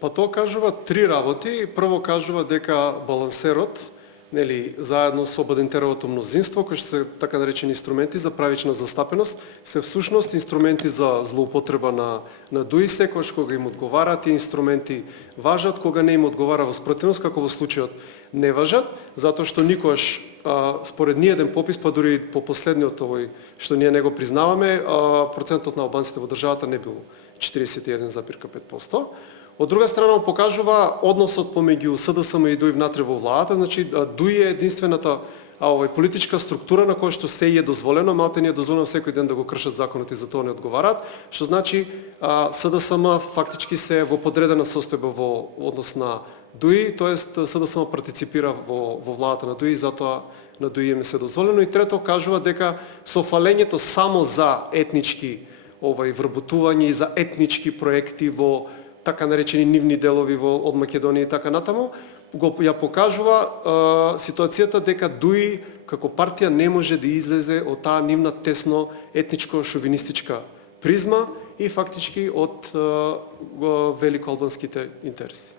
Па тоа кажува три работи. Прво кажува дека балансерот, нели, заедно со Бадинтеровото мнозинство, кои што се така наречени инструменти за правична застапеност, се всушност инструменти за злоупотреба на ДУИ, секогаш кога им одговараат, тие инструменти важат, кога не им одговара во спротивност, како во случајот не важат, затоа што никогаш според ниеден попис, па дури по последниот овој што ние не го признаваме, процентот на албанците во државата не бил 41,5%. Од друга страна покажува односот помеѓу СДСМ и ДУИ внатре во владата, значи ДУИ е единствената политичка структура на која што се е дозволено, малте не е дозволено секој ден да го кршат законот и за тоа не одговараат, што значи СДСМ фактички се во подредена состојба во однос на ДУИ, тоест СДСМ партиципира во владата на ДУИ, затоа на ДУИ им се дозволено. И трето кажува дека со фалењето само за етнички вработување и за етнички проекти во така наречени нивни делови од Македонија и така натаму, ја покажува ситуацијата дека ДУИ како партија не може да излезе од таа нивна тесно етничко-шовинистичка призма и фактички од великоалбанските интереси.